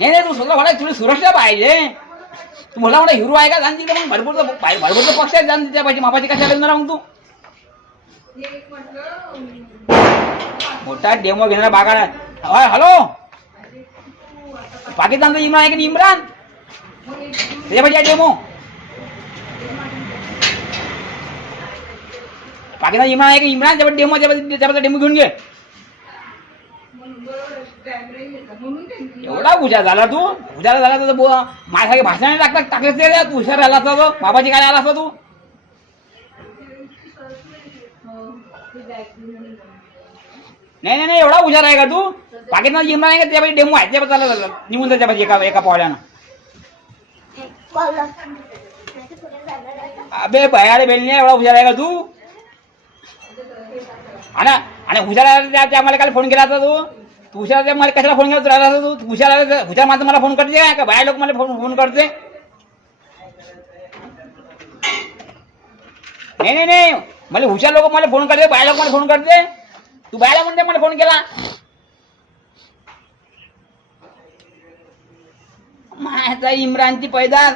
नाही नाही, तू स्वतः म्हणा तुला सुरक्षा पाहिजे. तू मला म्हणा हिरो आहे का जाण तिथे, मग भरपूरचा पक्ष आहे जाण तिथे पाहिजे. मापाची कशा येणार मग तू मोठा डेमो घेणारा बागा. हॅलो, पाकिस्तानचा इम्रान आहे की इम्रान, त्याच्या पाहिजे डेमो. पाकिस्तान इम्रान आहे की इम्रान, त्याच्या डेमो, त्याबद्दल डेमो घेऊन घे. एवढा हुशार झाला तू, हुशार झाला तर माझ्यासारखे भाषण टाकलेस ते तू हुशार झाला असता. तो बाबाजी काय आला असता तू. नाही नाही नाही, एवढा हुशार आहे का तू. पाकिस्तान इम्रान आहे का त्यापाशी डेमो आहे, त्याबद्दल निघून त्याच्या पाहिजे एका पावल्यानं. अबे भयाडे बेलने, एवढा हुशार आहे का तू. आणि हुशार आम्हाला काल फोन केला होता तू हुशार मला कशाला फोन केला राहिला तू. हुशार माणसं मला फोन करते का बाहेर लोक मला फोन करते. नाही नाही नाही, मला हुशार लोक मला फोन करते, बाहेर लोक मला फोन करते. तू बायला म्हणते मला फोन केला. माझा इम्रानची पैदास